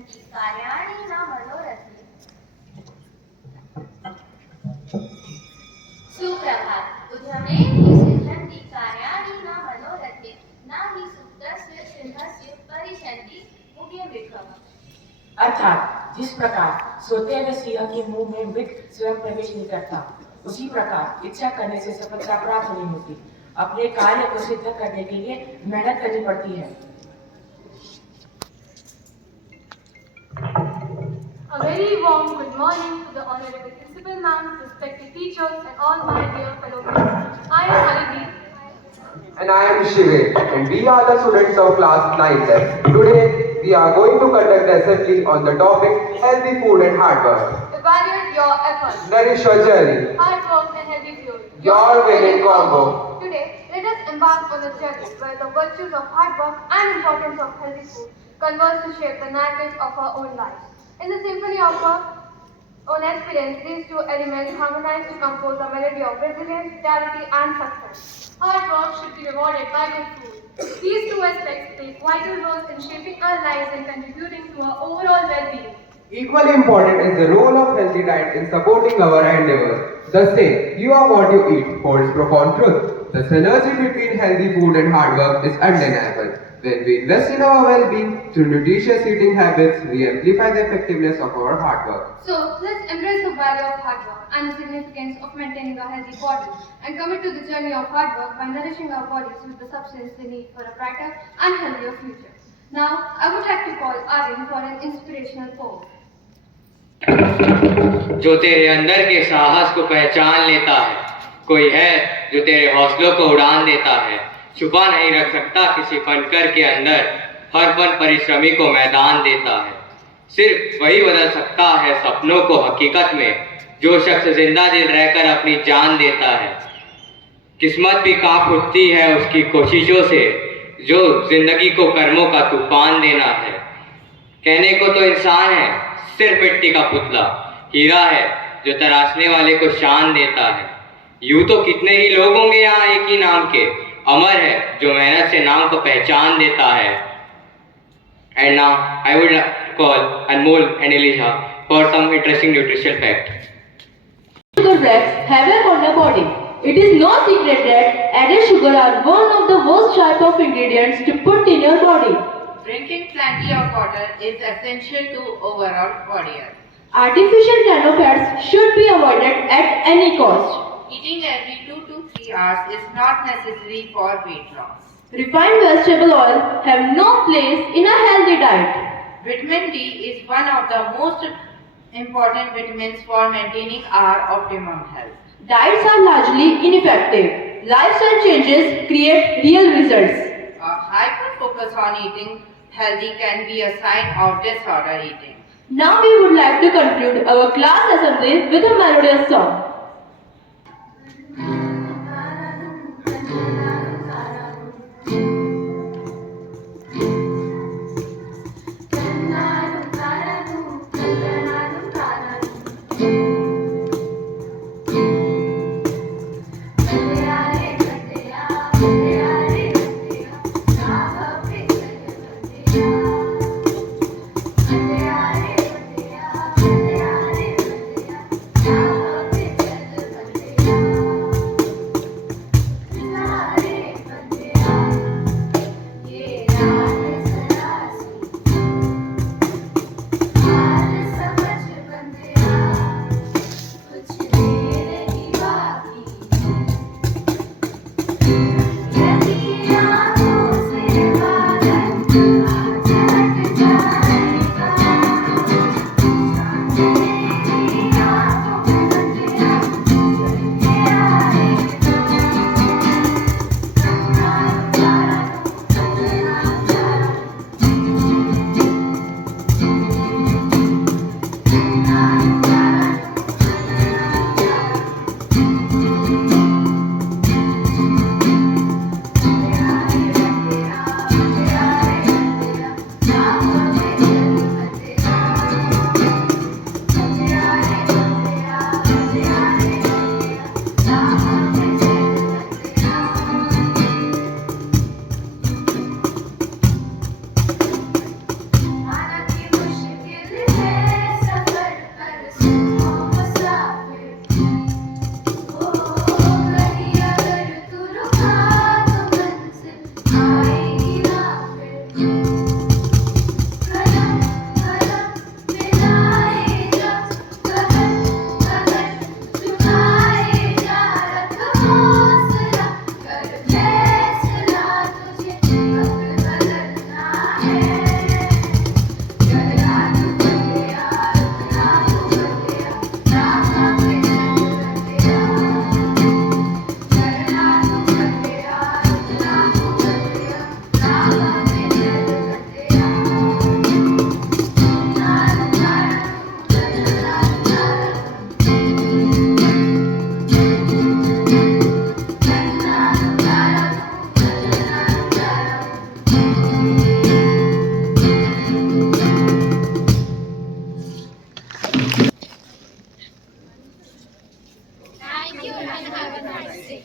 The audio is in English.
सिद्धन्ति कार्याणि न मनोरथे। सुप्रभात। उद्यमे हि सिद्धन्ति कार्याणि न मनोरथे न हि सुप्तस्य सिंहस्य परिषन्ति मुख्यविक्रमः। अर्थात जिस प्रकार सोते हुए सिंह के मुंह में मृग स्वयं प्रवेश नहीं करता, उसी प्रकार इच्छा करने से सफलता प्राप्त नहीं होती। अपने कार्य को सिद्ध करने के लिए मेहनत करनी पड़ती है। A very warm good morning to the Honorable Principal Ma'am, respected teachers, and all my dear fellow friends. I am Halidi. And I am Shive, and we are the students of class 9th. Today, we are going to conduct the assembly on the topic healthy food and hard work. Evaluate your efforts. Nourish your journey. Hard work and healthy fuel. Your winning combo. Today, let us embark on a journey where the virtues of hard work and importance of healthy food converge to shape the narratives of our own lives. In the symphony of our own experience, these two elements harmonize to compose a melody of resilience, vitality, and success. Hard work should be rewarded by good food. These two aspects play vital roles in shaping our lives and contributing to our overall well-being. Equally important is the role of healthy diet in supporting our endeavors. The saying, "You are what you eat," holds profound truth. The synergy between healthy food and hard work is undeniable. When we invest in our well-being through nutritious eating habits, we amplify the effectiveness of our hard work. So, let's embrace the value of hard work and the significance of maintaining a healthy body and commit to the journey of hard work by nourishing our bodies with the substance they need for a brighter and healthier future. Now, I would like to call Aryan for an inspirational poem. जो तेरे अंदर के साहस को पहचान लेता है, कोई है जो तेरे हौसलों को उड़ान देता है। छुपा नहीं रख सकता किसी फनकर के अंदर, हर फन परिश्रमी को मैदान देता है। सिर्फ वही बदल सकता है सपनों को हकीकत में, जो शख्स जिंदा दिल रहकर अपनी जान देता है। किस्मत भी कांप उठती है उसकी कोशिशों से, जो जिंदगी को कर्मों का तूफान देना है। कहने को तो इंसान है सिर्फ मिट्टी का पुतला, हीरा है जो तराशने वाले को शान देता है। यूं तो कितने ही लोग होंगे यहाँ एक ही नाम के, अमर है जो मेहनत से नाम को पहचान देता है। And now I would call Anmol and Elisha for some interesting nutritional fact. Sugar wraps havoc on the body. It is no secret that added sugar are one of the worst type of ingredients to put in your body. Drinking plenty of water is essential to overall body health. Artificial nano fats should be avoided at any cost. Eating every 2 to 3 hours is not necessary for weight loss. Refined vegetable oil have no place in a healthy diet. Vitamin D is one of the most important vitamins for maintaining our optimum health. Diets are largely ineffective. Lifestyle changes create real results. A hyper focus on eating healthy can be a sign of disorder eating. Now we would like to conclude our class assembly with a melodious song. Namaste.